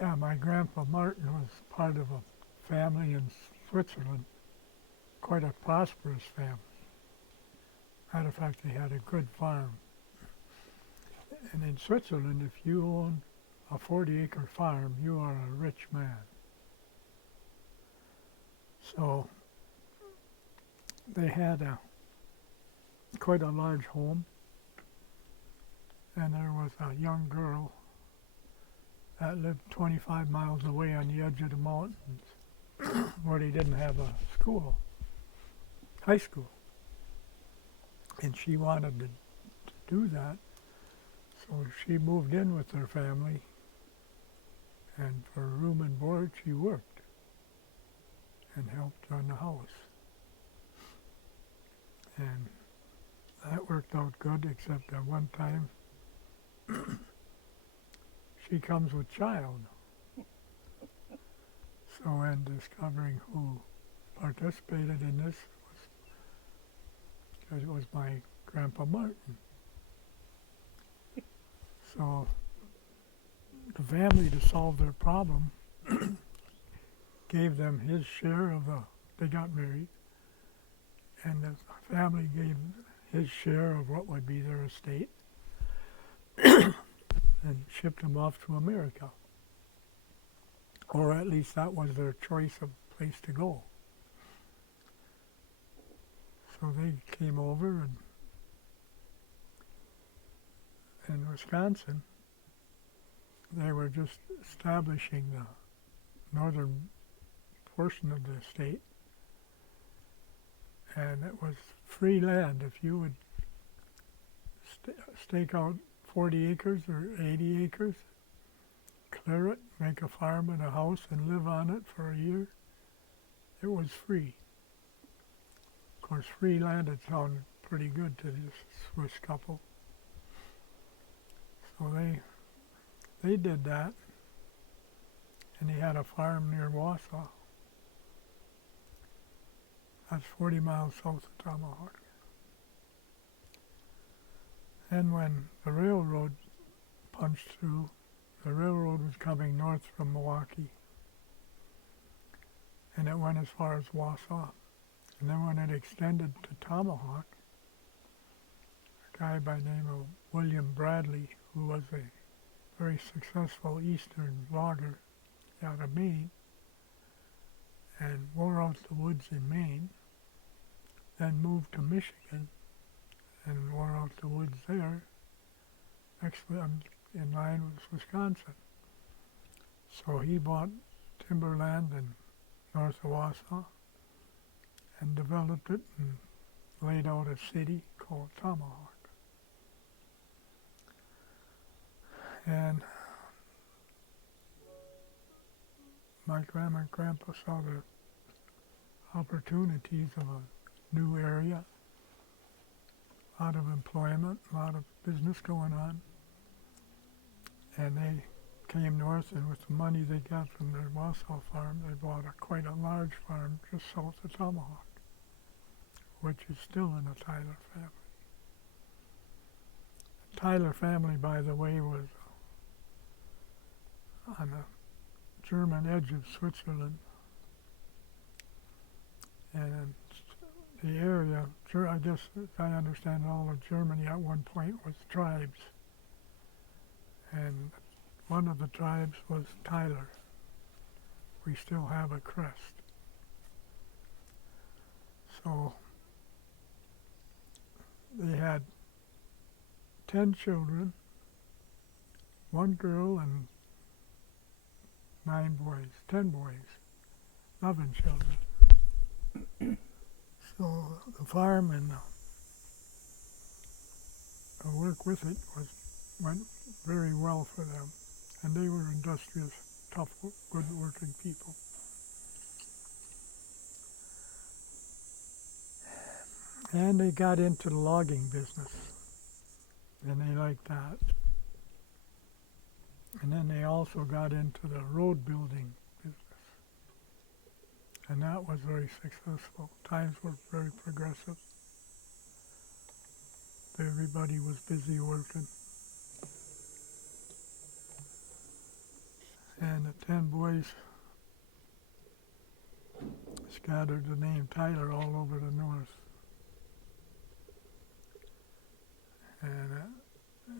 Yeah, my grandpa Martin was part of a family in Switzerland, quite a prosperous family. Matter of fact, they had a good farm. And in Switzerland, if you own a 40-acre farm, you are a rich man. So they had quite a large home, and there was a young girl that lived 25 miles away on the edge of the mountains where they didn't have a school, high school. And she wanted to do that, so she moved in with her family, and for room and board she worked and helped run the house. And that worked out good, except at one time she comes with child. So in discovering who participated in this, it was my grandpa Martin. So the family, to solve their problem, gave them his share of they got married, and the family gave his share of what would be their estate and shipped him off to America. Or at least that was their choice of place to go. So they came over, and in Wisconsin, they were just establishing the northern portion of the state, and it was free land. If you would stake out 40 acres or 80 acres, clear it, make a farm and a house, and live on it for a year, it was free. Of course, free land had sounded pretty good to this Swiss couple. So they did that, and he had a farm near Wausau. That's 40 miles south of Tomahawk. And when the railroad punched through, the railroad was coming north from Milwaukee, and it went as far as Wausau. And then when it extended to Tomahawk, a guy by the name of William Bradley, who was a very successful eastern logger out of Maine, and wore out the woods in Maine, then moved to Michigan and wore out the woods there, next in line with Wisconsin. So he bought timberland in north of Wausau and developed it and laid out a city called Tomahawk. And my grandma and grandpa saw the opportunities of a new area, a lot of employment, a lot of business going on. And they came north, and with the money they got from their Wausau farm, they bought quite a large farm just south of Tomahawk, which is still in the Theiler family. The Theiler family, by the way, was on the German edge of Switzerland. And the area, I guess, as I understand, all of Germany at one point was tribes. And one of the tribes was Theiler. We still have a crest. So they had 10 children, 1 girl and 9 boys, 10 boys, 11 children. So the farm and the work with it went very well for them. And they were industrious, tough, good-working people. And they got into the logging business, and they liked that. And then they also got into the road building business, and that was very successful. Times were very progressive. Everybody was busy working. And the 10 boys scattered the name Theiler all over the North. And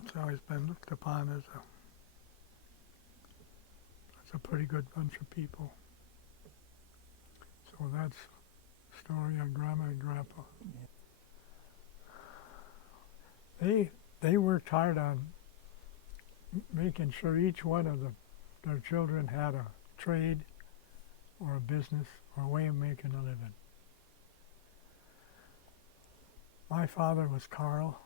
it's always been looked upon as a pretty good bunch of people. So that's the story of Grandma and Grandpa. They worked hard on making sure each one of their children had a trade or a business or a way of making a living. My father was Carl.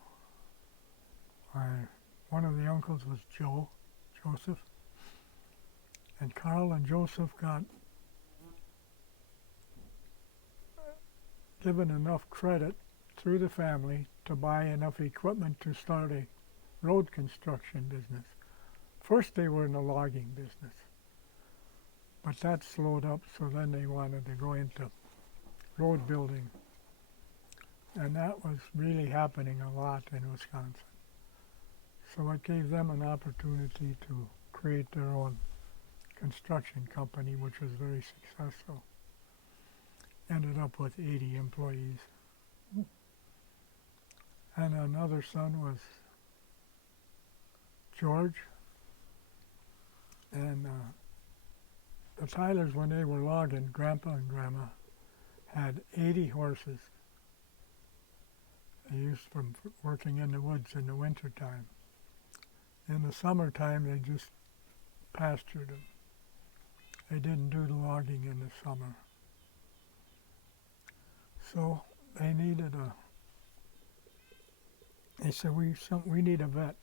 One of the uncles was Joseph. And Carl and Joseph got given enough credit through the family to buy enough equipment to start a road construction business. First they were in the logging business, but that slowed up, so then they wanted to go into road building. And that was really happening a lot in Wisconsin. So it gave them an opportunity to create their own construction company, which was very successful. Ended up with 80 employees. And another son was George. And the Theilers, when they were logging, Grandpa and Grandma had 80 horses. They used from working in the woods in the wintertime. In the summertime, they just pastured them. They didn't do the logging in the summer. So they needed they said, we need a vet.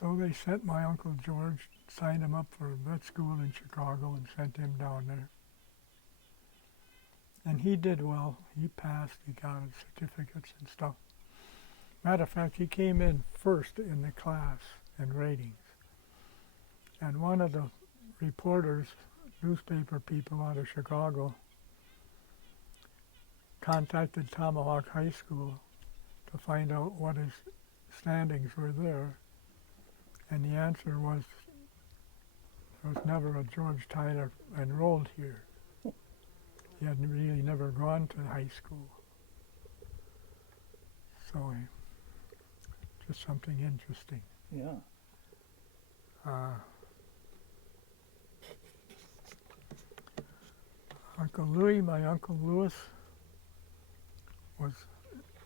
So they sent my Uncle George, signed him up for vet school in Chicago and sent him down there. And he did well. He passed, he got certificates and stuff. Matter of fact, he came in first in the class in ratings. And one of the reporters, newspaper people out of Chicago, contacted Tomahawk High School to find out what his standings were there. And the answer was, there was never a George Theiler enrolled here. He had really never gone to high school. So just something interesting. Yeah. Uncle Louis, my Uncle Louis, was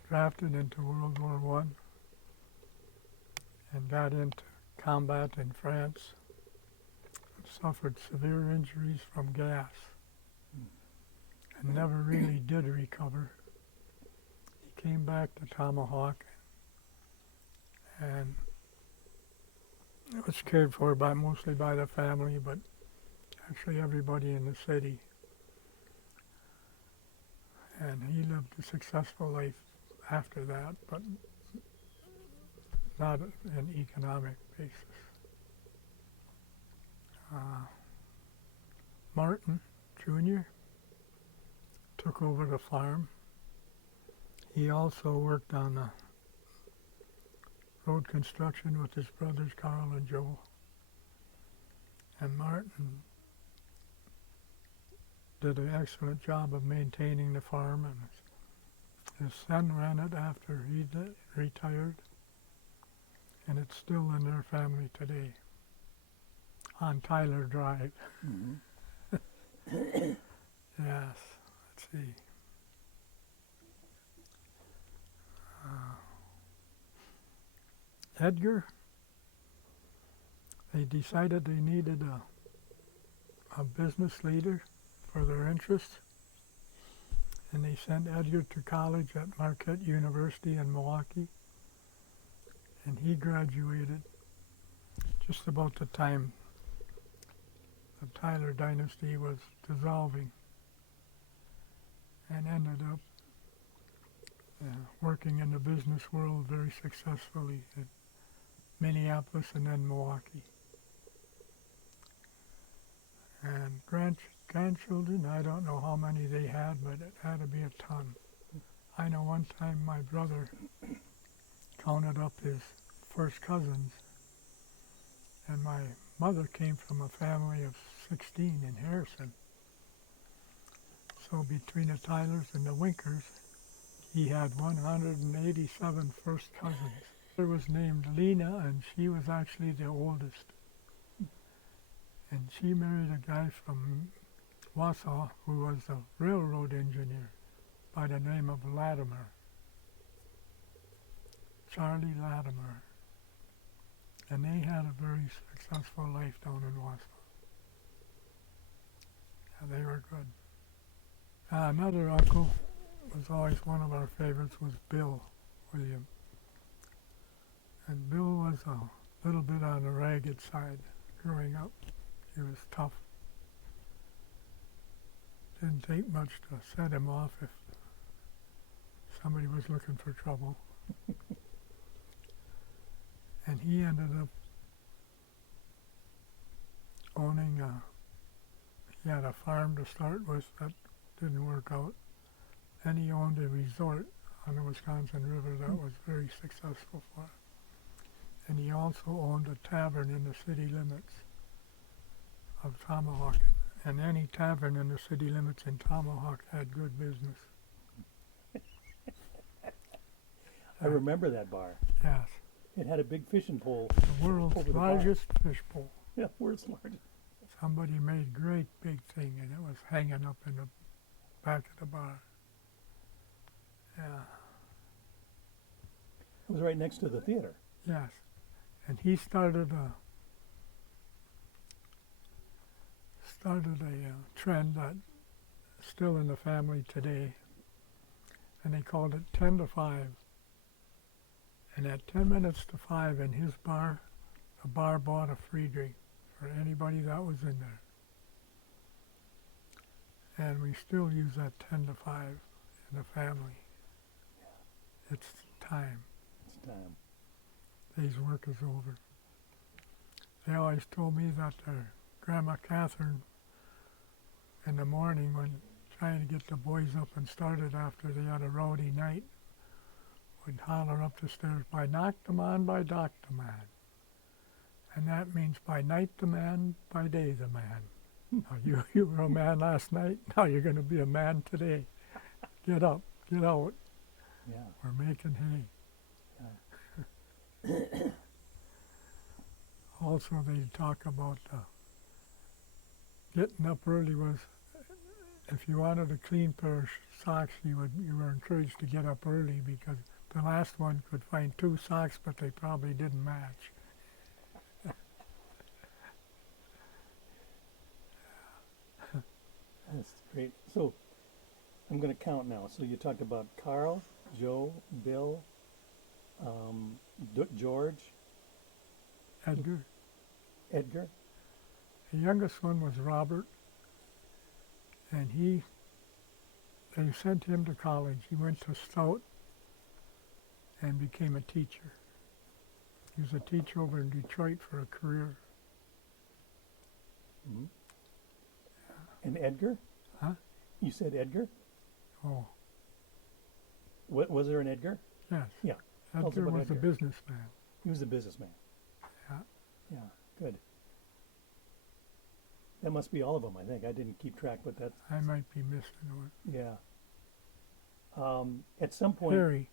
drafted into World War I and got into combat in France. Suffered severe injuries from gas and never really did recover. He came back to Tomahawk and was cared for mostly by the family, but actually everybody in the city. And he lived a successful life after that, but not an economic basis. Martin Jr. took over the farm. He also worked on road construction with his brothers Carl and Joe. And Martin did an excellent job of maintaining the farm, and his son ran it after he retired, and it's still in their family today on Theiler Drive. Mm-hmm. Yes, let's see. Edgar, they decided they needed a business leader for their interests, and they sent Edgar to college at Marquette University in Milwaukee, and he graduated just about the time the Theiler dynasty was dissolving, and ended up working in the business world very successfully in Minneapolis and then Milwaukee. And grandchildren, I don't know how many they had, but it had to be a ton. I know one time my brother counted up his first cousins, and my mother came from a family of 16 in Harrison. So between the Theilers and the Winkers, he had 187 first cousins. Her was named Lena, and she was actually the oldest. And she married a guy from Wausau who was a railroad engineer by the name of Latimer, Charlie Latimer. And they had a very successful life down in Wausau. Yeah, they were good. Another uncle was always one of our favorites was Bill William. And Bill was a little bit on the ragged side growing up. He was tough. Didn't take much to set him off if somebody was looking for trouble. And he ended up owning he had a farm to start with that didn't work out. Then he owned a resort on the Wisconsin River that was very successful for him. And he also owned a tavern in the city limits of Tomahawk. And any tavern in the city limits in Tomahawk had good business. I remember that bar. Yes. It had a big fishing pole. The world's over the bar. largest fish pole. Yeah, world's largest. Somebody made great big thing, and it was hanging up in the back of the bar. Yeah. It was right next to the theater. Yes. And he started a trend that's still in the family today, and they called it 10 to 5. And at 10 minutes to 5 in his bar, the bar bought a free drink for anybody that was in there. And we still use that 10 to 5 in the family. It's time. It's time. Day's work is over. They always told me that their Grandma Catherine in the morning when trying to get the boys up and started after they had a rowdy night would holler up the stairs, by knock the man, by dock the man. And that means by night the man, by day the man. Now you were a man last night, now you're going to be a man today. Get up, get out. Yeah. We're making hay. Also, they talk about getting up early was, if you wanted a clean pair of socks, you were encouraged to get up early because the last one could find 2 socks, but they probably didn't match. That's great. So I'm going to count now. So you talked about Carl, Joe, Bill, George, Edgar. Edgar. The youngest one was Robert, and they sent him to college. He went to Stout and became a teacher. He was a teacher over in Detroit for a career. Mm-hmm. And Edgar? Huh? You said Edgar? Oh, What, was there an Edgar? yes. Yeah. Tell us Edgar about was a Edgar. businessman. He was a businessman. Yeah. Yeah, good. That must be all of them, I think. I didn't keep track, but that's, I might be missing one. yeah. At some point, Harry.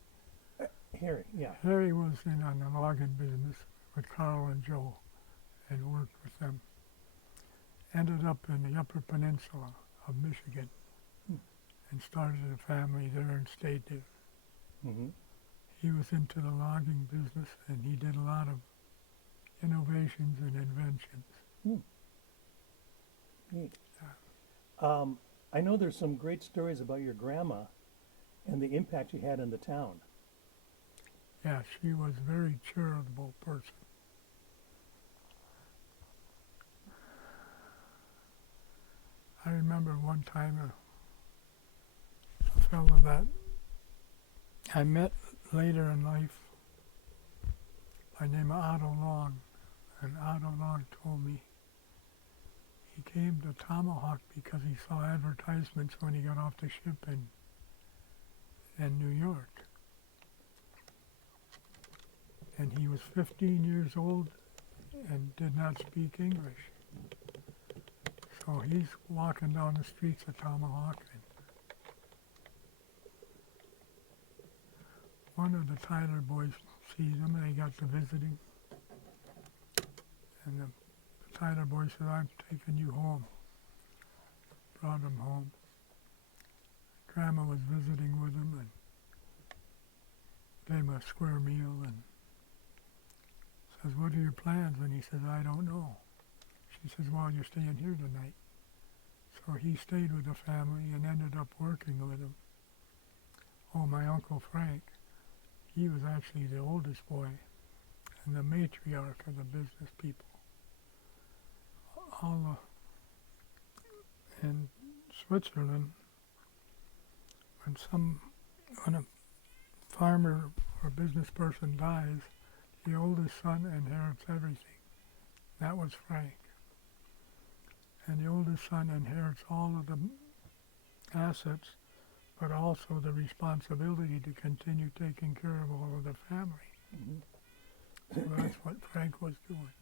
Harry, yeah. Harry was in on the logging business with Carl and Joe and worked with them. Ended up in the Upper Peninsula of Michigan and started a family there and stayed there. Mm-hmm. He was into the logging business and he did a lot of innovations and inventions. Neat. I know there's some great stories about your grandma and the impact she had in the town. Yeah, she was a very charitable person. I remember one time a fellow that I met later in life by name of Otto Long, and Otto Long told me he came to Tomahawk because he saw advertisements when he got off the ship in New York. And he was 15 years old and did not speak English. So he's walking down the streets of Tomahawk, and one of the Theiler boys sees him, and they got to visiting. And the Theiler boy said, "I'm taking you home." Brought him home. Grandma was visiting with him and gave him a square meal and says, "What are your plans?" And he says, "I don't know." She says, "Well, you're staying here tonight." So he stayed with the family and ended up working with them. Oh, my Uncle Frank, he was actually the oldest boy and the matriarch of the business people. In Switzerland, when a farmer or business person dies, the oldest son inherits everything. That was Frank. And the oldest son inherits all of the assets, but also the responsibility to continue taking care of all of the family. Mhm. So that's what Frank was doing.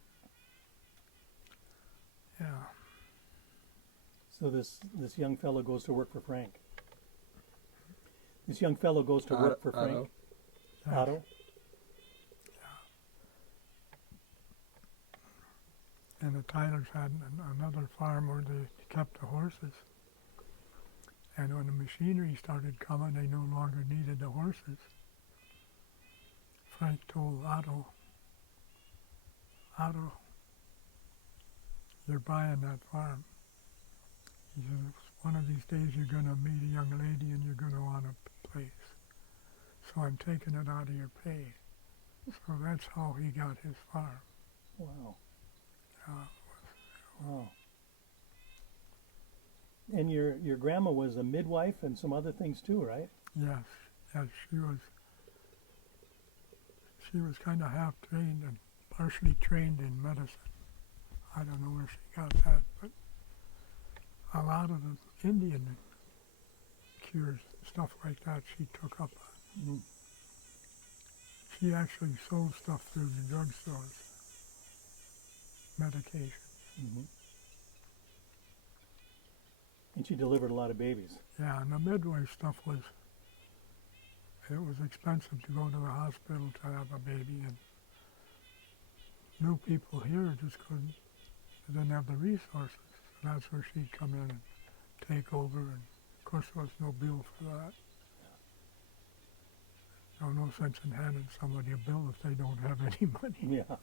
Yeah. So this young fellow goes to work for Frank. This young fellow goes to work for Frank. Otto. Yes. Otto. And the Tylers had another farm where they kept the horses. And when the machinery started coming, they no longer needed the horses. Frank told Otto, "You're buying that farm." He says, "One of these days you're going to meet a young lady and you're going to want a place. So I'm taking it out of your pay." So that's how he got his farm. Wow. Uh, Wow. And your grandma was a midwife and some other things too, right? yes, she was kind of half trained and partially trained in medicine. I don't know where she got that, but a lot of the Indian cures, stuff like that, she took up on. Mm. She actually sold stuff through the drugstores, medication. Mm-hmm. And she delivered a lot of babies. Yeah, and the midwife stuff was expensive to go to the hospital to have a baby, and new people here just didn't have the resources. So that's where she'd come in and take over, and of course there was no bill for that. No sense in handing somebody a bill if they don't have any money. Yeah.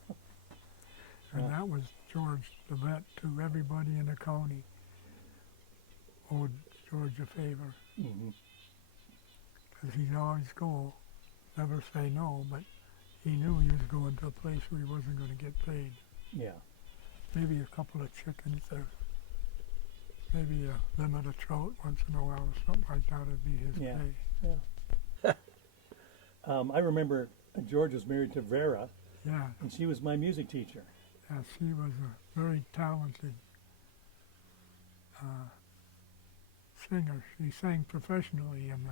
And Yeah. that was George the vet to everybody in the county. Owed George a favor, Mm-hmm. because he'd always go, never say no, but he knew he was going to a place where he wasn't going to get paid. Yeah. Maybe a couple of chickens or maybe a limit of trout once in a while or something like that would be his Yeah. pay. Yeah. I remember George was married to Vera, Yeah, and she was my music teacher. yeah, she was a very talented singer. She sang professionally in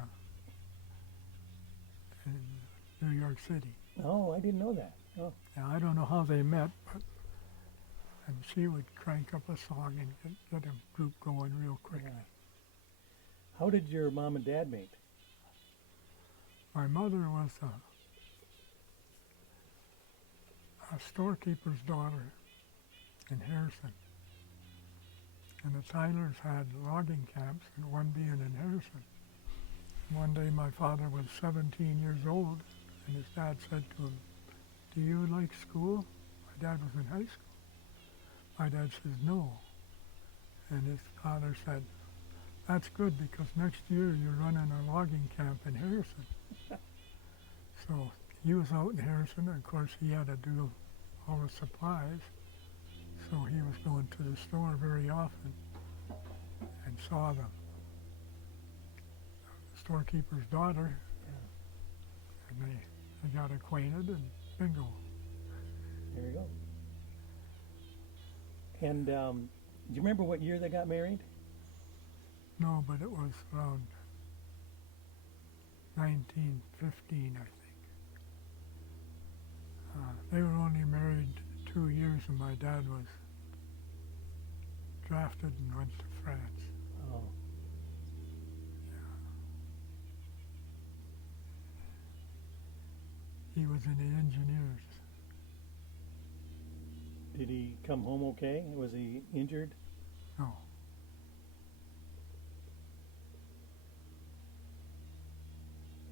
New York City. Oh, I didn't know that. Oh. Now, I don't know how they met, but and she would crank up a song and get a group going real quick. Yeah. How did your mom and dad meet? My mother was a storekeeper's daughter in Harrison. And the Tylers had logging camps, and one being in Harrison. One day my father was 17 years old, and his dad said to him, "Do you like school?" My dad was in high school. My dad says, "No." And his father said, "That's good, because next year you're running a logging camp in Harrison." So he was out in Harrison, and of course he had to do all the supplies. So he was going to the store very often and saw the storekeeper's daughter, and they got acquainted, and bingo. There you go. And do you remember what year they got married? No, but it was around 1915, I think. They were only married 2 years, and my dad was drafted and went to France. Oh, He was in the engineers. did he come home okay? Was he injured? No,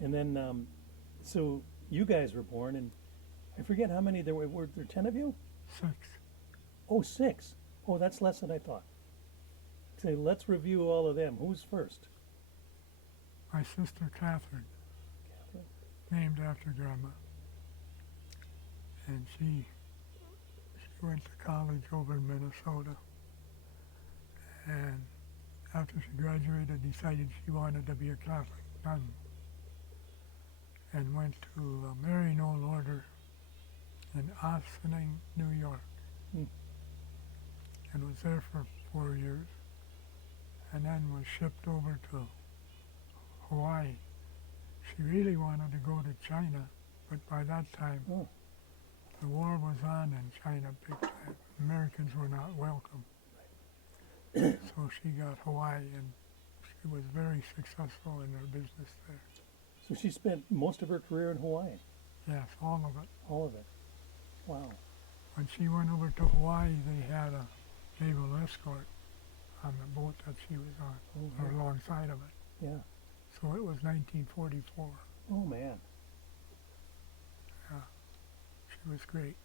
And then, so you guys were born, and I forget how many there were. Were there 10 of you? 6. Oh, 6. Oh, that's less than I thought. Okay, let's review all of them. Who's first? My sister Catherine, Catherine. named after Grandma, and she went to college over in Minnesota. And after she graduated, decided she wanted to be a Catholic nun, and went to a Marian Old Order in Ossining, New York, Hmm. and was there for 4 years, and then was shipped over to Hawaii. She really wanted to go to China, but by that time Oh, the war was on in China big time. Americans were not welcome. So she got Hawaii, and she was very successful in her business there. so she spent most of her career in Hawaii. Yes, all of it. All of it. Wow. When she went over to Hawaii, they had a naval escort on the boat that she was on, Oh, or yeah. alongside of it. Yeah. So it was 1944. Oh, man. She was great.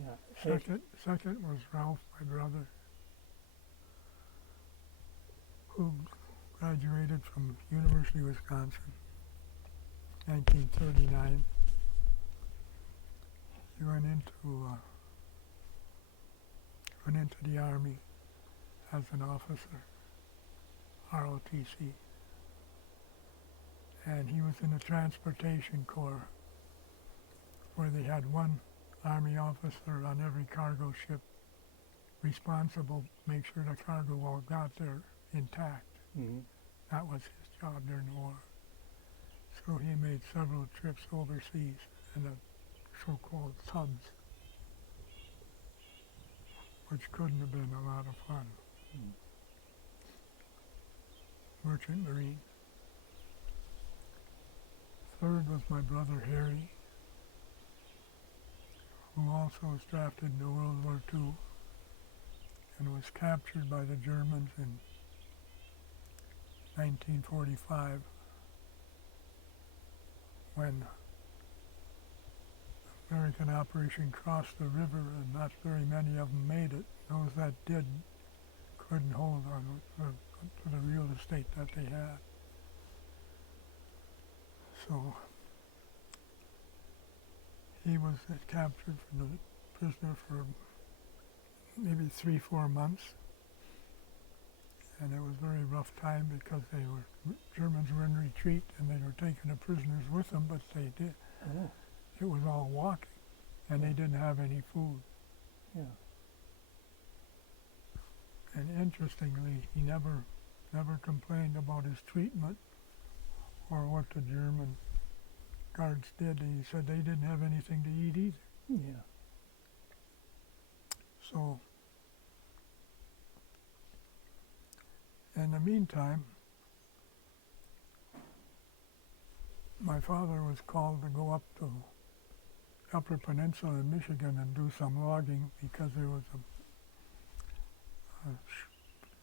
Yeah. Hey, Second was Ralph, my brother, who graduated from University of Wisconsin, 1939. He went into the Army as an officer, ROTC, and he was in the Transportation Corps, where they had one Army officer on every cargo ship responsible to make sure the cargo all got there intact. mhm. That was his job during the war. So he made several trips overseas in the so-called tubs, which couldn't have been a lot of fun. Mm. Merchant Marine. Third was my brother Harry, who also was drafted into World War II and was captured by the Germans in 1945 when American operation crossed the river, and not very many of them made it. Those that did couldn't hold on to the real estate that they had. So he was captured for the prisoner for maybe 3-4 months, and it was a very rough time because Germans were in retreat and they were taking the prisoners with them, but Oh, it was all walking, and they didn't have any food. yeah. And interestingly, he never complained about his treatment or what the German guards did. He said they didn't have anything to eat either. Yeah. So, in the meantime, my father was called to go up to Upper Peninsula in Michigan and do some logging because there was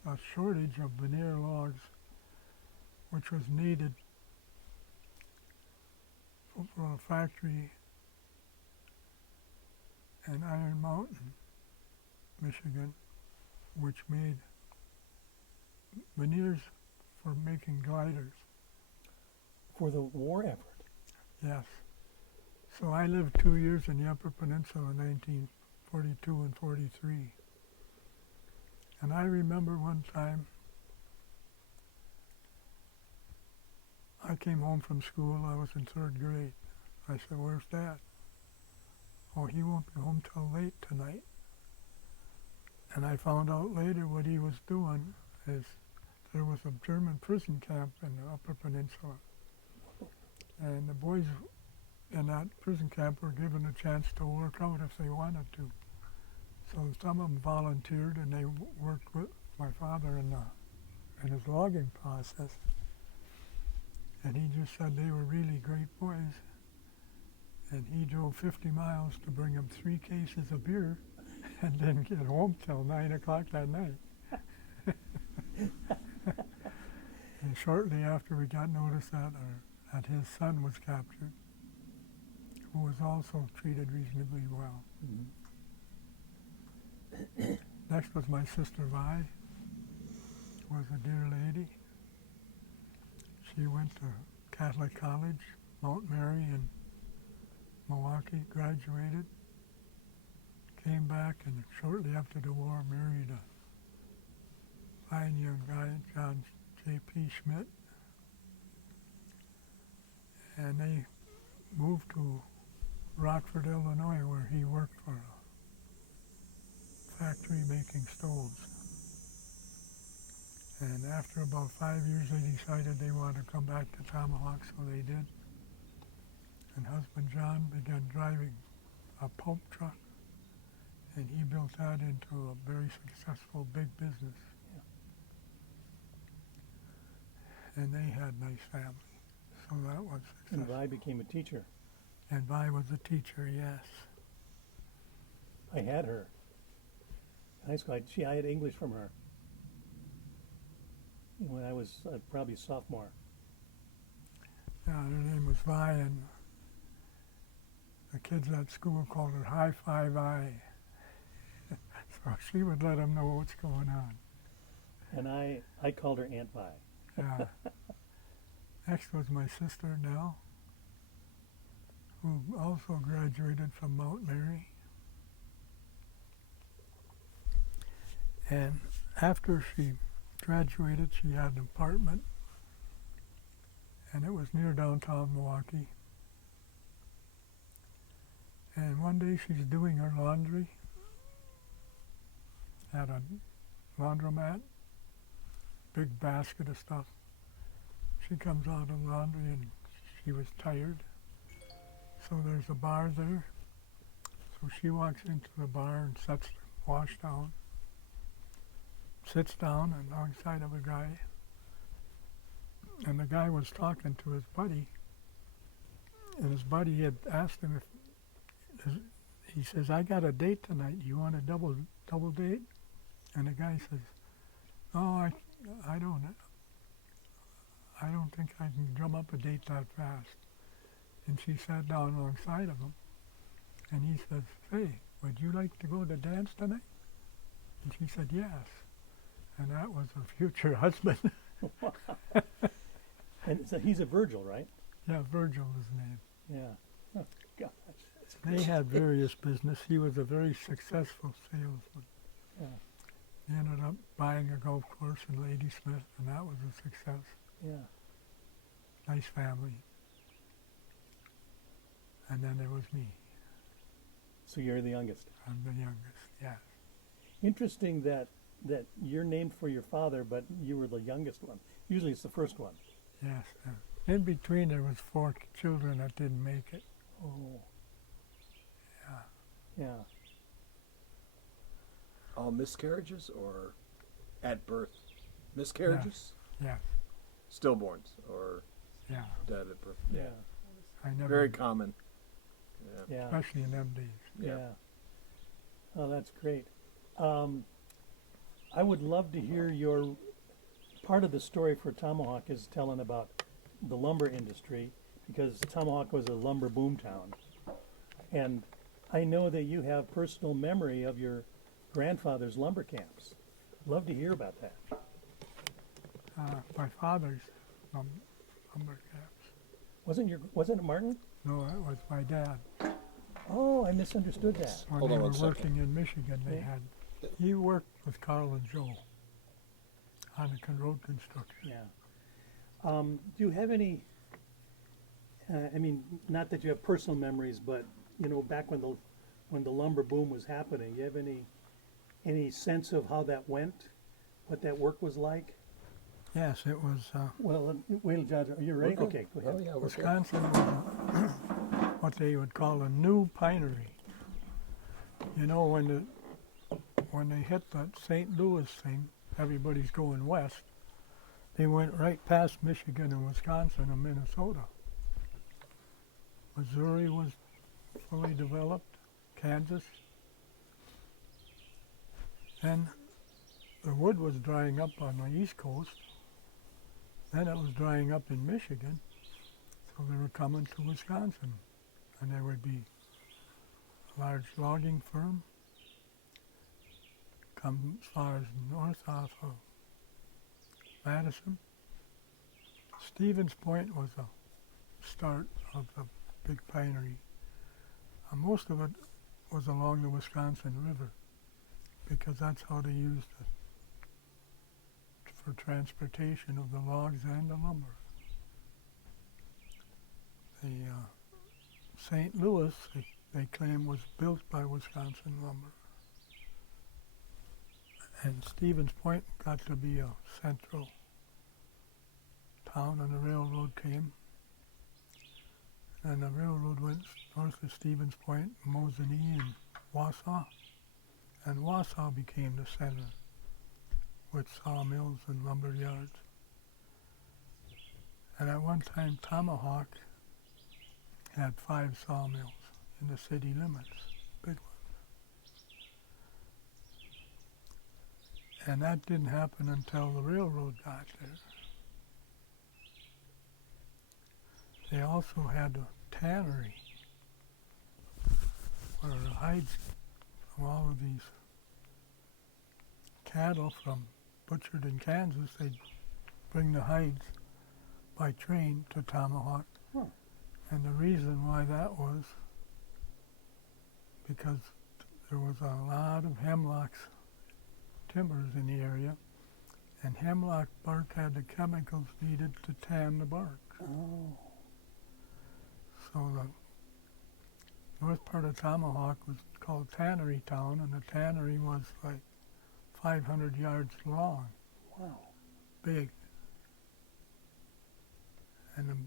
a shortage of veneer logs, which was needed for a factory in Iron Mountain, Michigan, which made veneers for making gliders. For the war effort. Yes. So I lived 2 years in the Upper Peninsula in 1942 and 43. And I remember one time I came home from school. I was in 3rd grade. I said, "Where's Dad?" "Oh, he won't be home till late tonight." And I found out later what he was doing is there was a German prison camp in the Upper Peninsula. And the boys, in that prison camp were given a chance to work out if they wanted to. So some of them volunteered, and they worked with my father in his logging process. And he just said they were really great boys. And he drove 50 miles to bring them 3 cases of beer and didn't get home till 9 o'clock that night. And shortly after, we got notice that his son was captured, who was also treated reasonably well. Mm-hmm. Next was my sister Vi, who was a dear lady. She went to Catholic College, Mount Mary in Milwaukee, graduated, came back, and shortly after the war married a fine young guy, John J.P. Schmidt. And they moved to Rockford, Illinois, where he worked for a factory making stoves. And after about 5 years, they decided they wanted to come back to Tomahawk, so they did. And husband John began driving a pulp truck, and he built that into a very successful big business. Yeah. And they had a nice family, so that was And successful. Vi became a teacher. And Vi was a teacher, yes. I had her. In high school, I had English from her when I was probably a sophomore. Yeah, her name was Vi, and the kids at school called her High Five I. So she would let them know what's going on. And I called her Aunt Vi. Yeah. Next was my sister Nell, who also graduated from Mount Mary. And after she graduated, she had an apartment, and it was near downtown Milwaukee. And one day she's doing her laundry at a laundromat, big basket of stuff. She comes out of laundry and she was tired. So there's a bar there. So she walks into the bar and sets the wash down, sits down alongside of a guy. And the guy was talking to his buddy. And his buddy had asked him he says, I got a date tonight. You want a double date? And the guy says, no, I don't think I can drum up a date that fast. And she sat down alongside of him, and he says, hey, would you like to go to dance tonight? And she said, yes. And that was a future husband. And so he's a Virgil, right? Yeah, Virgil was his name. Yeah. Oh, gosh. They had various business. He was a very successful salesman. Yeah. He ended up buying a golf course in Ladysmith, and that was a success. Yeah. Nice family. And then there was me. So you're the youngest. I'm the youngest, yes. Interesting that you're named for your father, but you were the youngest one. Usually it's the first one. Yes. In between, there was 4 children that didn't make it. Oh. Yeah. Yeah. All miscarriages or at birth? Miscarriages? Yes. Stillborns or Yeah. dead at birth? Yeah. I never. Very common. Yeah. Yeah. Especially in them days. Yeah. Oh, that's great. I would love to hear your part of the story for Tomahawk is telling about the lumber industry, because Tomahawk was a lumber boom town. And I know that you have personal memory of your grandfather's lumber camps. Love to hear about that. My father's lumber camps. Wasn't it Martin? No, that was my dad. Oh, I misunderstood that. When Hold they on were one second. working in Michigan, they Yeah. had. He worked with Carl and Joe on the road construction. Yeah. Do you have any? I mean, not that you have personal memories, but you know, back when the lumber boom was happening, you have any sense of how that went, what that work was like? Yes, it was. Well, wait till John. Are you ready? Okay. Okay, go ahead. Oh, yeah, we're good. Wisconsin was what they would call a new pinery. You know, when they hit that St. Louis thing, everybody's going west. They went right past Michigan and Wisconsin and Minnesota. Missouri was fully developed, Kansas. Then the wood was drying up on the East Coast. Then it was drying up in Michigan. So they were coming to Wisconsin. And there would be a large logging firm come as far as north off of Madison. Stevens Point was the start of the big pinery. Most of it was along the Wisconsin River because that's how they used it for transportation of the logs and the lumber. The St. Louis, they claim, was built by Wisconsin Lumber. And Stevens Point got to be a central town, and the railroad came. And the railroad went north of Stevens Point, Mosinee, and Wausau. And Wausau became the center with sawmills and lumber yards. And at one time, Tomahawk had 5 sawmills in the city limits, big ones. And that didn't happen until the railroad got there. They also had a tannery where the hides from all of these cattle from butchered in Kansas, they'd bring the hides by train to Tomahawk. Huh. And the reason why that was because there was a lot of hemlocks timbers in the area, and hemlock bark had the chemicals needed to tan the bark. Oh. So the north part of Tomahawk was called Tannery Town, and the tannery was like 500 yards long, Wow. big. And the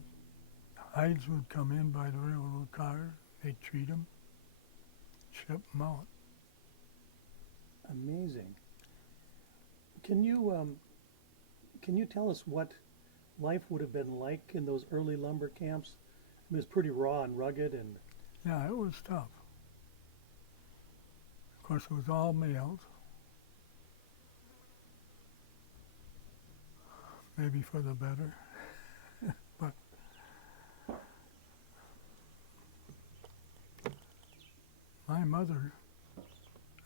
hides would come in by the railroad car, they'd treat them, ship them out. Amazing. Can you tell us what life would have been like in those early lumber camps? It was pretty raw and rugged, and Yeah, it was tough. Of course, it was all males. Maybe for the better. But my mother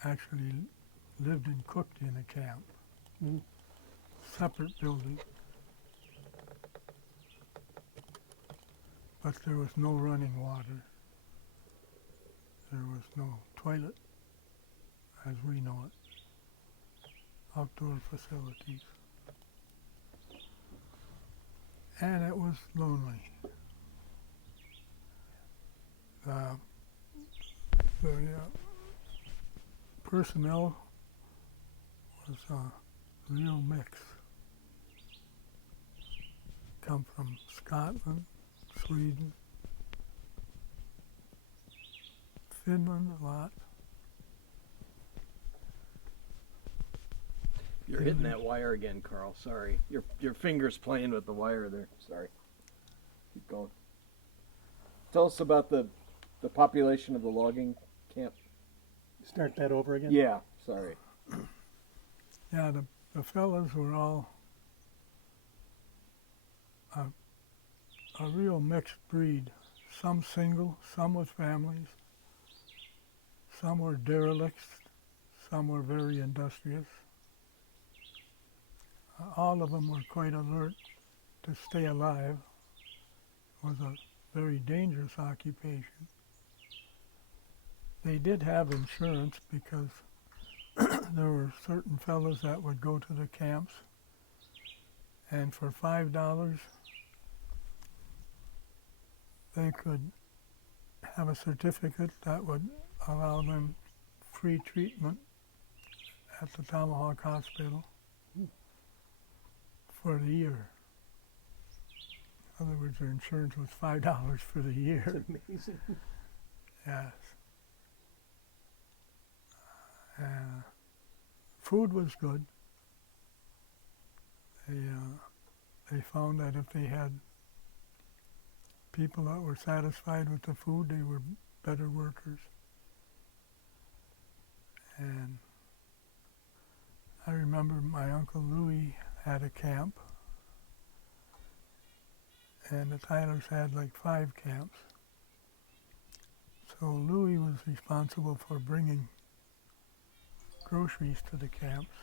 actually lived and cooked in a camp, separate building. But there was no running water. There was no toilet, as we know it. Outdoor facilities. And it was lonely. The personnel was a real mix. Come from Scotland, Sweden, Finland a lot. You're hitting that wire again, Carl. Sorry. Your finger's playing with the wire there. Sorry. Keep going. Tell us about the population of the logging camp. start that over again? Yeah, sorry. Yeah, the fellas were all a real mixed breed. Some single, some with families. Some were derelicts, some were very industrious. All of them were quite alert to stay alive. It was a very dangerous occupation. They did have insurance because there were certain fellows that would go to the camps, and for $5 they could have a certificate that would allow them free treatment at the Tomahawk Hospital for the year. In other words, their insurance was $5 for the year. It's amazing. Yes. Food was good. They found that if they had people that were satisfied with the food, they were better workers. And I remember my Uncle Louis had a camp, and the Theilers had like 5 camps. So Louis was responsible for bringing groceries to the camps.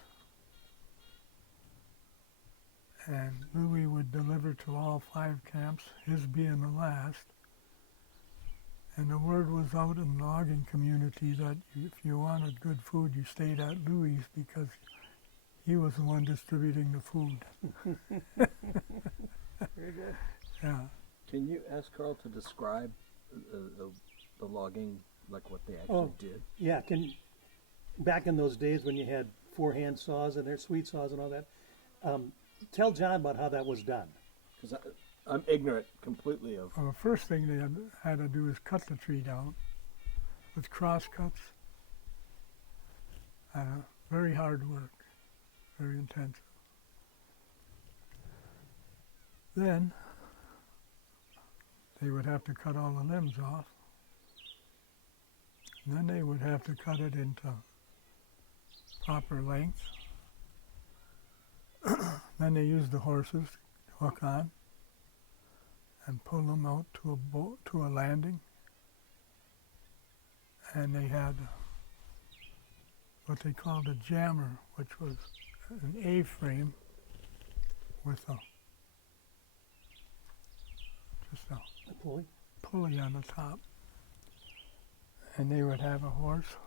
And Louis would deliver to all 5 camps, his being the last. And the word was out in the logging community that if you wanted good food, you stayed at Louis because he was the one distributing the food. Very good. Yeah. Can you ask Carl to describe the logging, like what they actually did? Yeah, back in those days when you had 4-hand saws and their sweet saws and all that, tell John about how that was done. Because I'm ignorant completely of. Well, the first thing they had to do is cut the tree down with cross cuts. Very hard work, very intensive. Then they would have to cut all the limbs off. And then they would have to cut it into proper length. Then they used the horses to hook on and pull them out to a boat, to a landing. And they had what they called a jammer, which was an A-frame with just a A pulley? pulley on the top. And they would have a horse,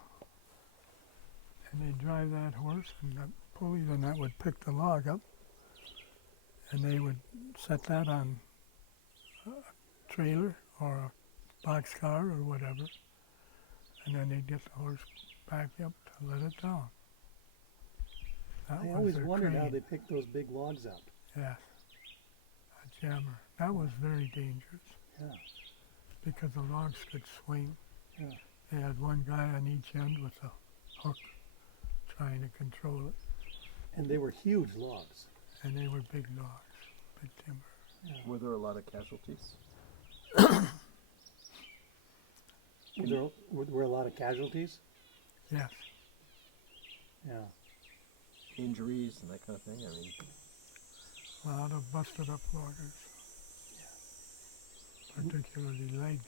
and they'd drive that horse, and that pulley, then that would pick the log up, and they would set that on a trailer or a boxcar or whatever, and then they'd get the horse back up to let it down. That I was always their wondered how crane. they picked those big logs out. Yes, a jammer. That was very dangerous Yeah, because the logs could swing. yeah. They had one guy on each end with a hook trying to control it, And they were huge logs. and they were big logs, big timber. Yeah. Were there a lot of casualties? Were a lot of casualties? Yes, Yeah. Injuries and that kind of thing? I mean, a lot of busted up loggers, particularly legs.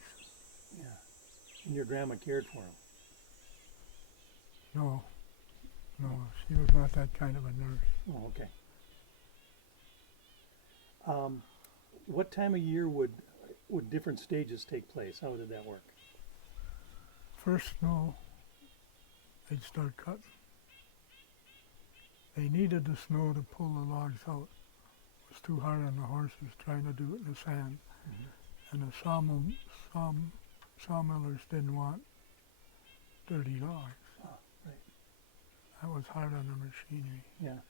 Yeah. And your grandma cared for them. No, she was not that kind of a nurse. Oh, okay. What time of year would different stages take place? How did that work? First snow, they'd start cutting. They needed the snow to pull the logs out. It was too hard on the horses trying to do it in the sand. And the sawmillers didn't want dirty logs. Oh, right. That was hard on the machinery. Yeah.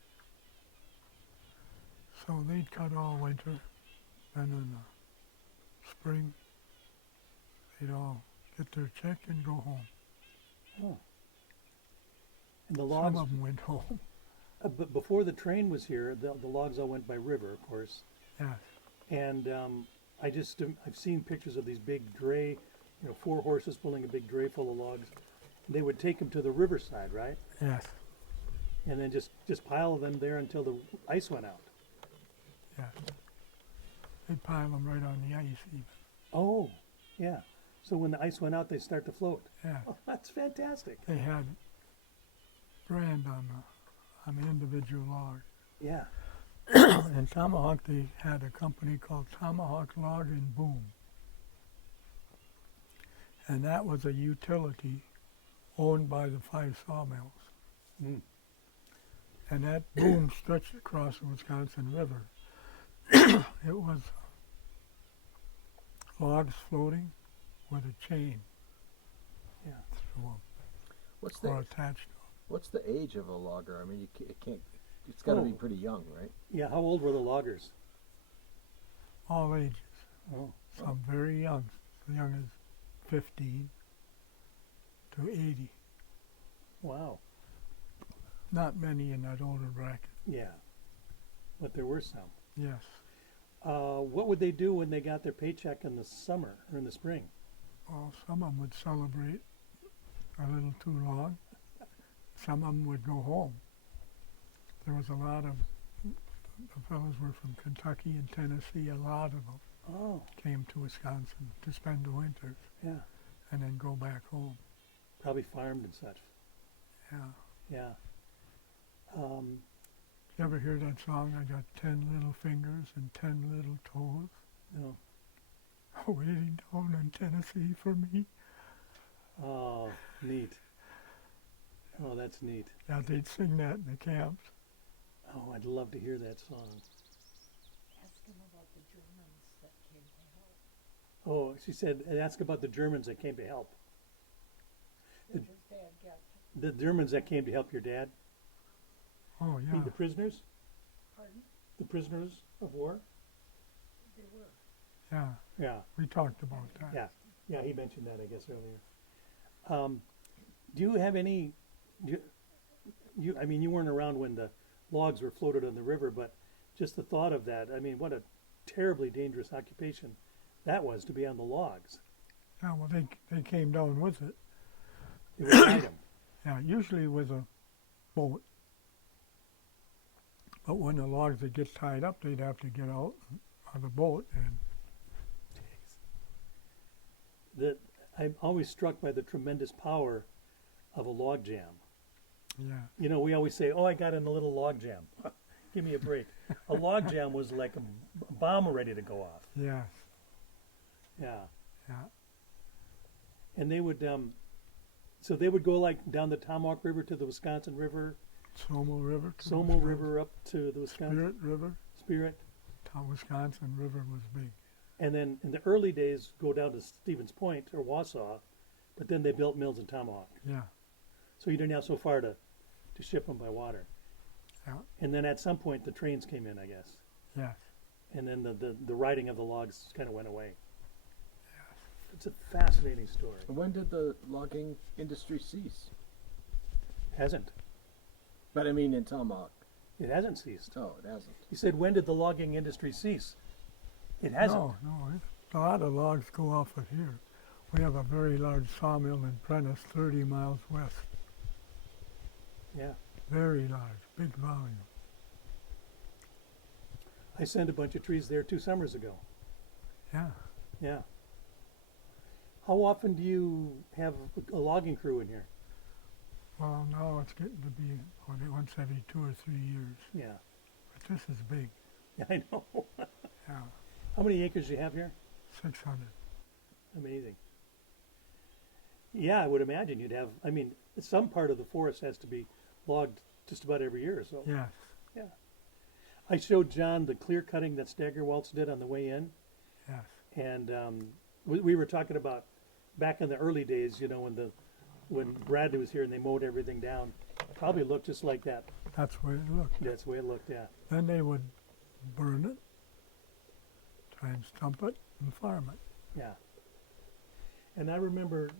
So they'd cut all winter, then in the spring, they'd all get their check and go home. Oh. And the Some logs, of them went home. but before the train was here, the logs all went by river, of course. Yes, And I've seen pictures of these big dray, 4 horses pulling a big dray full of logs. They would take them to the riverside, right? yes, And then just pile them there until the ice went out. yes. They'd pile them right on the ice even. Oh, yeah. So when the ice went out, they start to float. Yeah, Oh, that's fantastic. they had brand on the individual log. Yeah. In Tomahawk, they had a company called Tomahawk Log and Boom. And that was a utility owned by the 5 sawmills. Mm. And that boom stretched across the Wisconsin River. It was logs floating with a chain Yeah. through 'em, what's or the attached to 'em. what's the age of a logger? I mean, it can't. It's got to be Oh. pretty young, right? Yeah. How old were the loggers? all ages. Oh, Some very young, as young as 15 to 80. wow. Not many in that older bracket. Yeah. But there were some. Yes. What would they do when they got their paycheck in the summer or in the spring? Well, some of them would celebrate a little too long. Some of them would go home. There was a lot of, the fellows were from Kentucky and Tennessee, a lot of them Oh, came to Wisconsin to spend the winters yeah. and then go back home. Probably farmed and such. Yeah. Yeah. You ever hear that song, I got 10 little fingers and 10 little toes, No. waiting down in Tennessee for me? Oh, neat. Oh, that's neat. Yeah, they'd sing that in the camps. Oh, I'd love to hear that song. Ask him about the Germans that came to help. Oh, she said, ask about the Germans that came to help. That his dad got. The Germans that came to help your dad? Oh, You yeah. mean the prisoners? Pardon? The prisoners of war? They were. Yeah, Yeah, we talked about that. yeah. Yeah, he mentioned that, I guess, earlier. Do you have any, I mean, you weren't around when the logs were floated on the river, but just the thought of that, I mean, what a terribly dangerous occupation that was, to be on the logs. Yeah, well, they came down with it. It was item. Yeah, usually with a boat. But when the logs would get tied up, they'd have to get out of the boat and I'm always struck by the tremendous power of a log jam. yeah, You know, we always say, "Oh, I got in a little log jam." Give me a break. A log jam was like a bomb ready to go off. yes, Yeah, yeah, and they would, so they would go like down the Tomahawk River to the Wisconsin River, Somo River, to Somo Wisconsin. River up to the Wisconsin Spirit River, Spirit, Wisconsin River was big. and then in the early days go down to Stevens Point or Wausau, but then they built mills in Tomahawk, Yeah, so you didn't have so far to ship them by water. yeah, And then at some point the trains came in, I guess. yes, And then the riding of the logs kind of went away. It's a fascinating story. When did the logging industry cease? Hasn't. But I mean in Tomahawk. It hasn't ceased. Oh, it hasn't. He said, when did the logging industry cease? It hasn't. No, a lot of logs go off of here. We have a very large sawmill in Prentice, 30 miles west. Yeah. Very large, big volume. I sent a bunch of trees there 2 summers ago. Yeah, Yeah. How often do you have a logging crew in here? well, now it's getting to be once every 2 or 3 years. Yeah. But this is big. Yeah, I know. Yeah, How many acres do you have here? 600. Amazing. Yeah, I would imagine you'd have, I mean, some part of the forest has to be logged just about every year or so. Yes, Yeah. I showed John the clear cutting that Staggerwaltz did on the way in, yes, and we were talking about back in the early days, you know, when Bradley was here and they mowed everything down. Probably looked just like that. that's the way it looked. That's the way it looked, yeah. Then they would burn it, try and stump it, and farm it. Yeah. And I remember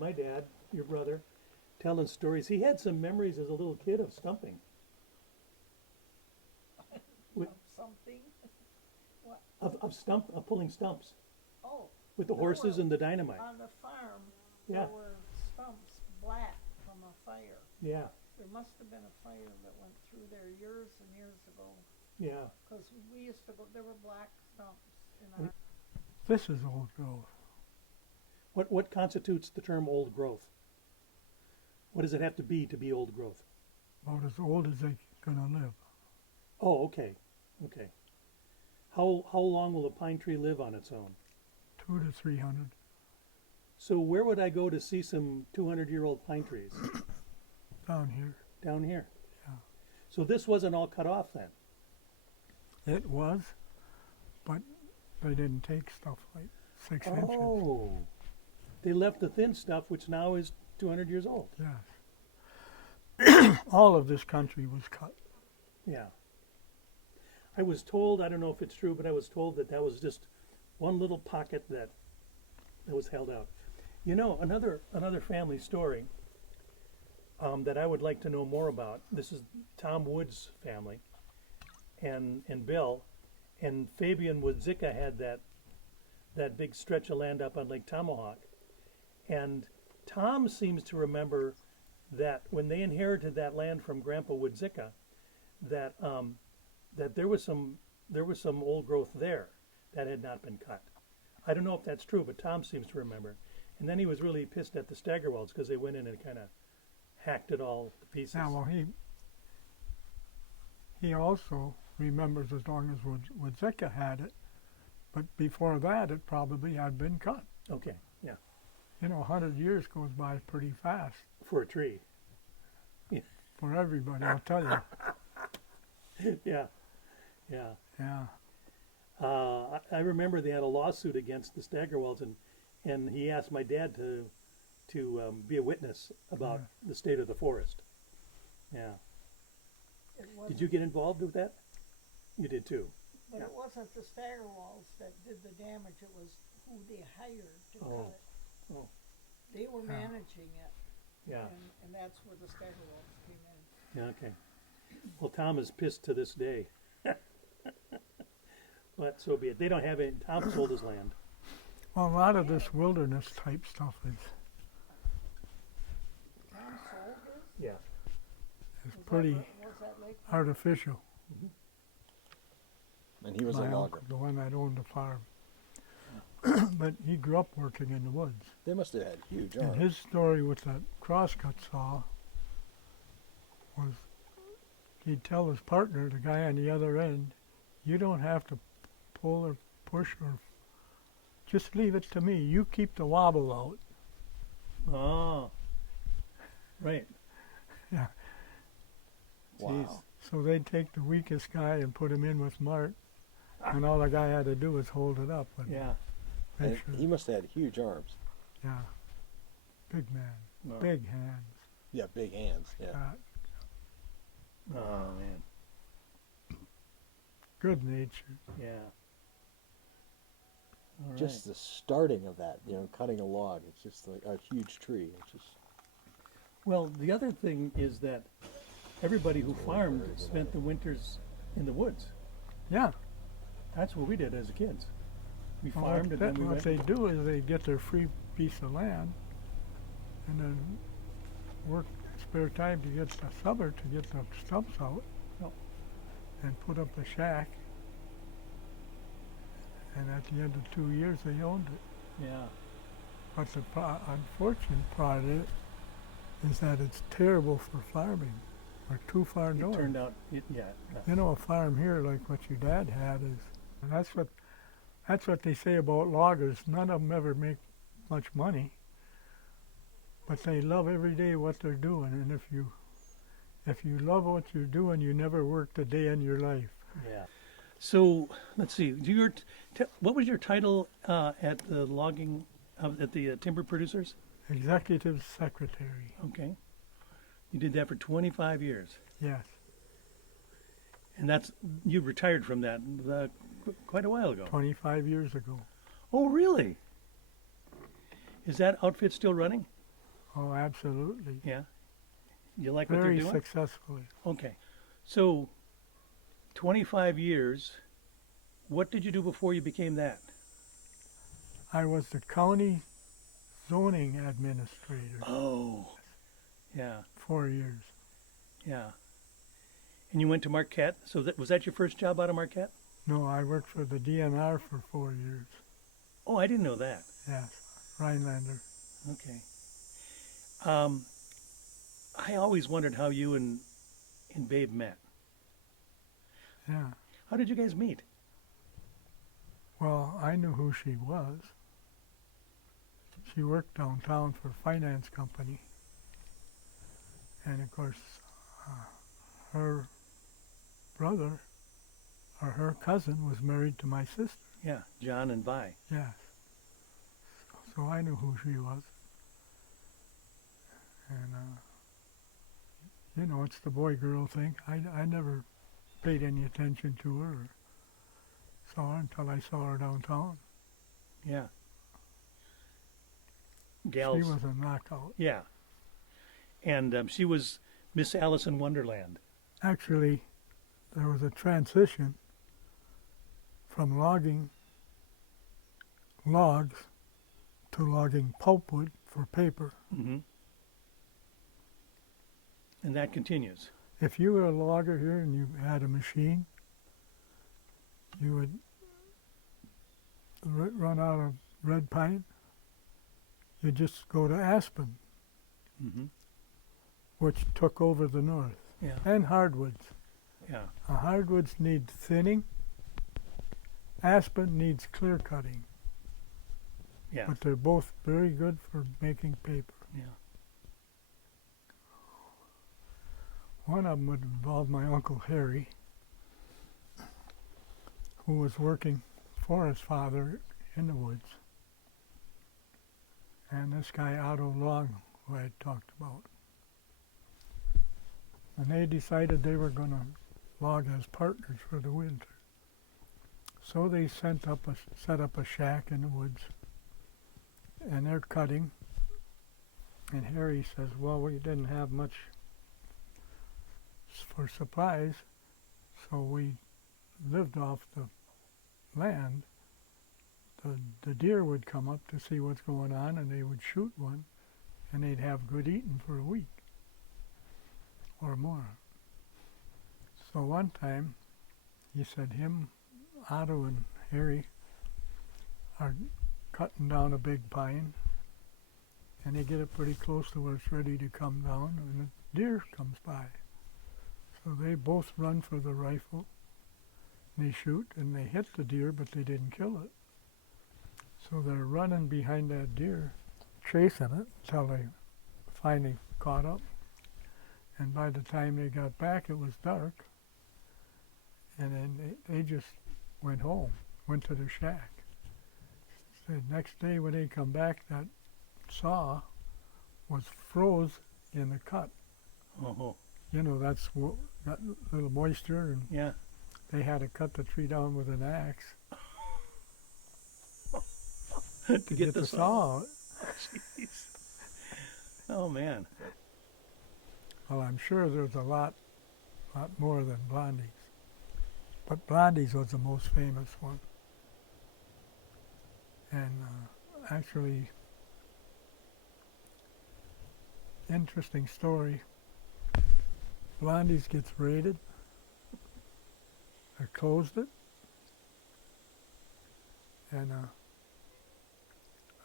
my dad, your brother, telling stories. He had some memories as a little kid of stumping. With, Something. of pulling stumps Oh, with the There horses were- and the dynamite. on the farm, Yeah. there were stumps black from a fire. Yeah, There must have been a fire that went through there years and years ago. yeah. Because we used to go, there were black stumps in And- our, This is old growth. What constitutes the term old growth? What does it have to be old growth? About as old as they're gonna live. Oh, okay, okay. How long will a pine tree live on its own? 200 to 300. So where would I go to see some 200-year-old pine trees? Down here. Down here. Yeah. So this wasn't all cut off then? It was, but they didn't take stuff like 6 inches. Oh, they left the thin stuff, which now is 200 years old. Yes. All of this country was cut. Yeah. I was told, I don't know if it's true, but I was told that that was just one little pocket that was held out. You know, another family story that I would like to know more about. This is Tom Wood's family, and Bill, and Fabian Woodzicka had that big stretch of land up on Lake Tomahawk, and Tom seems to remember that when they inherited that land from Grandpa Woodzicka, that that there was some old growth there that had not been cut. I don't know if that's true, but Tom seems to remember. And then he was really pissed at the Staggerwelds because they went in and kind of hacked it all to pieces. Yeah, well, he also remembers as long as Woodzicka had it, but before that it probably had been cut. Okay, yeah, You know, 100 years goes by pretty fast for a tree. for everybody, I'll tell you. Yeah, yeah. Yeah, I remember they had a lawsuit against the Staggerwelds, and he asked my dad to be a witness about the state of the forest. Yeah. It Did wasn't, you get involved with that? You did too. but yeah. it wasn't the Staggerwalds that did the damage, it was who they hired to Oh. cut it. Oh. They were Yeah. managing it, Yeah. and that's where the Staggerwalds came in. Yeah. Okay. Well, Tom is pissed to this day. But so be it. They don't have it. Tom sold his land. well, a lot of this wilderness type stuff is Tom sold it? Yeah. pretty Was that Lake? artificial. And he was a My logger. uncle, the one that owned the farm. But he grew up working in the woods. They must have had huge And arms. his story with that crosscut saw was he'd tell his partner, the guy on the other end, you don't have to pull or push or just leave it to me. You keep the wobble out. Oh. Right. Yeah. Wow. So they'd take the weakest guy and put him in with Mart, and all the guy had to do was hold it up and Yeah. make And sure. he must have had huge arms. Yeah. Big man. No. Big hands. Yeah, big hands. Yeah. Oh man. Good natured. Yeah. All right. Just the starting of that, cutting a log. It's just like a huge tree. It's just Well, the other thing is that everybody who farmed spent the winters in the woods. Yeah. That's what we did as kids. We Well, farmed and then we what went. they do is they get their free piece of land and then work spare time to get the summer to get the stumps out Oh. and put up a shack. And at the end of 2 years, they owned it. Yeah. But the unfortunate part of it is that it's terrible for farming. We're too far It north. turned out. Yeah. You know, a farm here like what your dad had is, and that's what they say about loggers. None of them ever make much money, but they love every day what they're doing. And if you love what you're doing, you never worked a day in your life. Yeah. So let's see. What was your title at the logging at the timber producers? Executive secretary. Okay. You did that for 25 years, Yes. and you retired from that quite a while ago. 25 years ago. Oh, really? Is that outfit still running? Oh, absolutely. Yeah. You like what Very they're doing? successfully. Okay. So, 25 years. What did you do before you became that? I was the county zoning administrator Oh. Yeah. 4 years. Yeah. And you went to Marquette. So was that your first job out of Marquette? No, I worked for the DNR for 4 years. Oh, I didn't know that. Yes, Rhinelander. Okay. I always wondered how you and Babe met. Yeah. How did you guys meet? Well, I knew who she was. She worked downtown for a finance company. And of course, her brother, or her cousin, was married to my sister. Yeah, John and Vi. Yes. So I knew who she was. And, it's the boy-girl thing. I never paid any attention to her or saw her until I saw her downtown. Yeah. Gals. She was a knockout. Yeah. And she was Miss Alice in Wonderland. Actually, there was a transition from logging logs to logging pulpwood for paper. Mm-hmm. And that continues. If you were a logger here and you had a machine, you would run out of red pine. You just go to aspen, Mm-hmm. which took over the north, Yeah. and hardwoods. Yeah. Hardwoods need thinning. Aspen needs clear cutting, Yeah. but they're both very good for making paper. Yeah. One of them would involve my Uncle Harry, who was working for his father in the woods, and this guy Otto Long, who I had talked about. And they decided they were going to log as partners for the winter. So they set up a shack in the woods, and they're cutting. And Harry says, well, we didn't have much for supplies, so we lived off the land. The deer would come up to see what's going on, and they would shoot one, and they'd have good eating for a week or more. So one time, he said him, Otto, and Harry are cutting down a big pine, and they get it pretty close to where it's ready to come down, and a deer comes by. So they both run for the rifle, and they shoot, and they hit the deer, but they didn't kill it. So they're running behind that deer, chasing it, until they finally caught up. And by the time they got back, it was dark. And then they just went home, went to their shack. The next day when they come back, that saw was froze in the cut. Oh. You know, that's got a little moisture, and Yeah. they had to cut the tree down with an axe to get the saw. out. Jeez. Oh man. Well, I'm sure there's a lot more than Blondie's. But Blondie's was the most famous one. And actually, interesting story. Blondie's gets raided. They closed it. And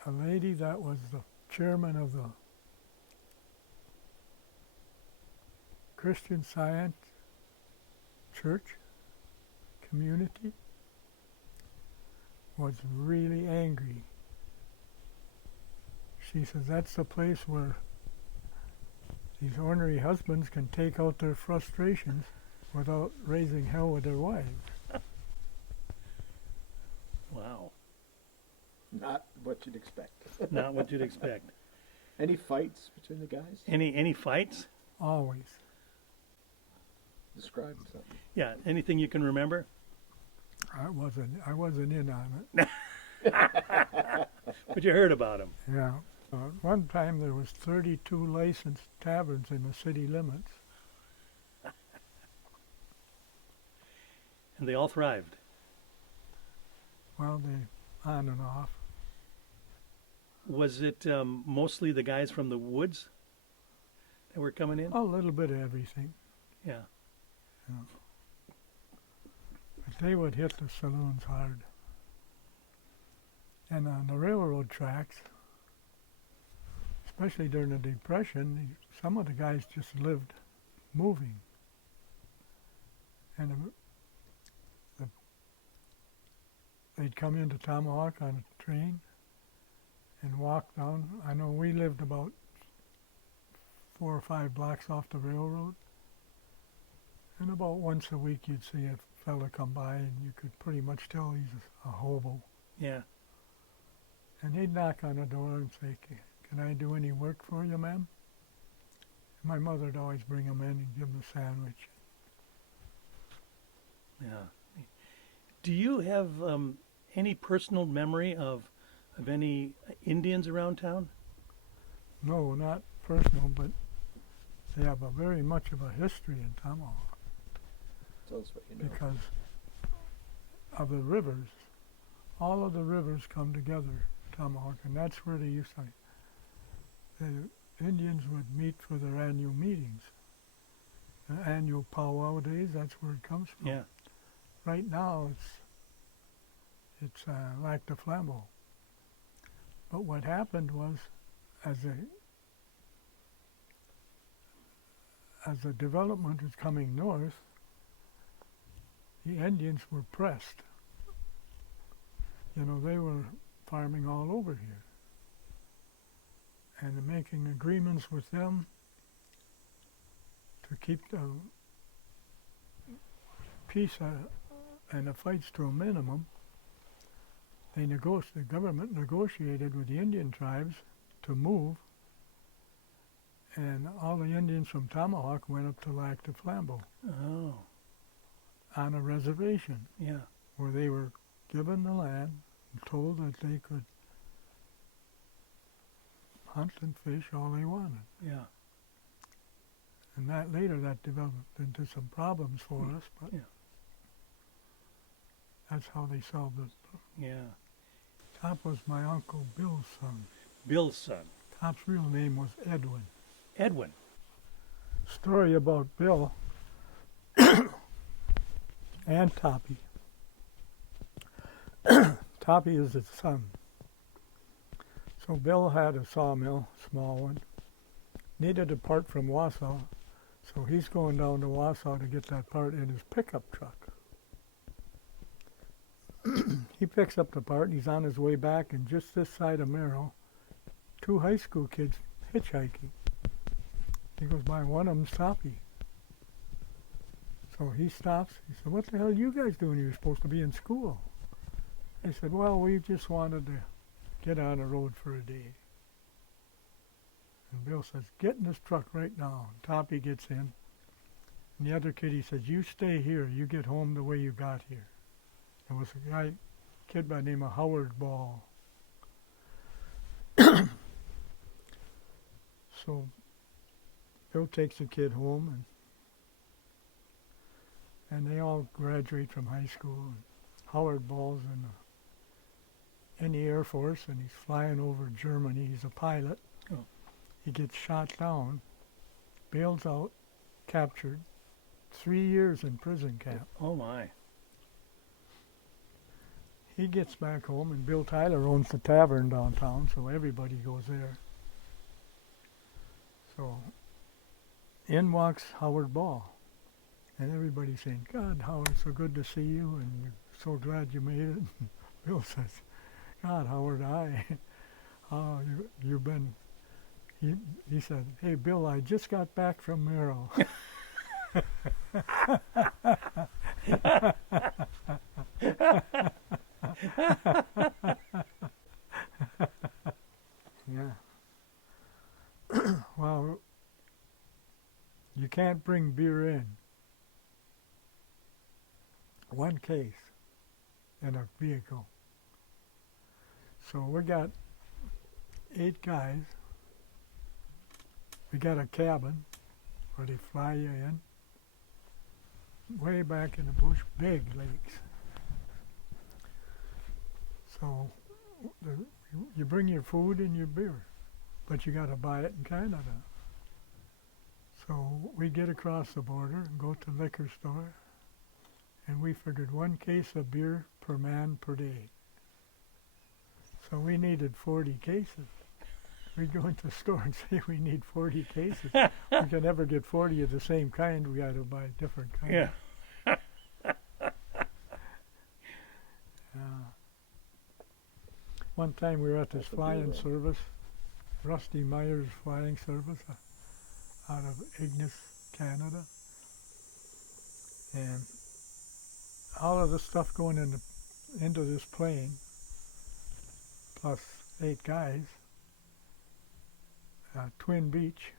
a lady that was the chairman of the Christian Science Church community was really angry. She says that's the place where these ornery husbands can take out their frustrations without raising hell with their wives. Wow. Not what you'd expect. Not what you'd expect. Any fights between the guys? Any fights? Always. Describe something. Yeah. Anything you can remember? I wasn't in on it. But you heard about them. Yeah. One time there was 32 licensed taverns in the city limits. And they all thrived. Well, they on and off. Was it mostly the guys from the woods that were coming in? A little bit of everything. Yeah. But they would hit the saloons hard. And on the railroad tracks, especially during the Depression, some of the guys just lived moving. And they'd come into Tomahawk on a train and walk down. I know we lived about 4 or 5 blocks off the railroad. And about once a week you'd see a fella come by and you could pretty much tell he's a hobo. Yeah. And they'd knock on the door and say, can I do any work for you, ma'am? And my mother'd always bring him in and give him a sandwich. Yeah. Do you have any personal memory of any Indians around town? No, not personal, but they have a very much of a history in Tomahawk Tell us what you know. because of the rivers. All of the rivers come together, Tomahawk, and that's where they used to. The Indians would meet for their annual meetings, annual powwow days. That's where it comes from. Yeah. Right now, it's Lac de Flambeau. But what happened was, as the development was coming north, the Indians were pressed. You know, they were farming all over here and making agreements with them to keep the peace and the fights to a minimum. The government negotiated with the Indian tribes to move, and all the Indians from Tomahawk went up to Lac de Flambeau Oh, on a reservation yeah. where they were given the land and told that they could hunt and fish all they wanted. Yeah. And that later that developed into some problems for us, but Yeah. that's how they solved it. Yeah. Top was my Uncle Bill's son. Bill's son, Top's real name was Edwin. Edwin. Story about Bill and Toppy. Toppy is his son. So Bill had a sawmill, small one, needed a part from Wausau, so he's going down to Wausau to get that part in his pickup truck. He picks up the part, and he's on his way back, and just this side of Merrill, two high school kids hitchhiking. He goes by, one of them's Toppy. So he stops. He said, "What the hell are you guys doing? You're supposed to be in school." They said, "Well, we just wanted to get on the road for a day." And Bill says, "Get in this truck right now." And Toppy gets in. And the other kid, he says, "You stay here. You get home the way you got here." There was a kid by the name of Howard Ball. So Bill takes the kid home, and they all graduate from high school. And Howard Ball's in the Air Force, and he's flying over Germany. He's a pilot. Oh. He gets shot down, bails out, captured, 3 years in prison camp. Oh my. He gets back home, and Bill Theiler owns the tavern downtown, so everybody goes there. So in walks Howard Ball, and everybody's saying, "God, Howard, so good to see you, and we're so glad you made it." And Bill says, "God, Howard, you've been," he said, "Hey, Bill, I just got back from Merrill." Yeah. Well, you can't bring beer in. One case in a vehicle. So we got 8 guys. We got a cabin where they fly you in. Way back in the bush, big lakes. So you bring your food and your beer, but you got to buy it in Canada. So we get across the border and go to the liquor store, and we figured 1 case of beer per man per day. So we needed 40 cases. We go into the store and say we need 40 cases. We can never get 40 of the same kind. We got to buy different kinds. Yeah. One time we were at this flying service, Rusty Meyer's flying service out of Ignis, Canada. And all of the stuff going into this plane, plus 8 guys, Twin Beach,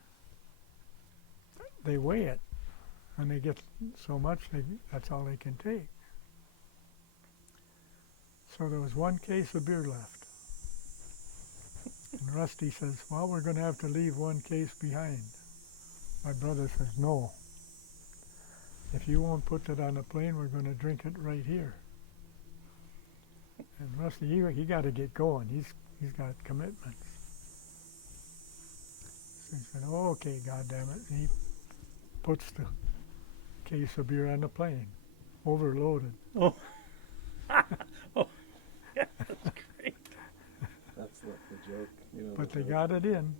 they weigh it. and they get so much, that's all they can take. So there was one case of beer left. And Rusty says, well, we're going to have to leave one case behind. My brother says, no. If you won't put it on the plane, we're going to drink it right here. And Rusty, he got to get going. He's got commitments. So he said, oh, okay, goddammit. And he puts the case of beer on the plane, overloaded. Oh. Oh, yeah, that's great. That's the joke. You know, But the they joke. got it in.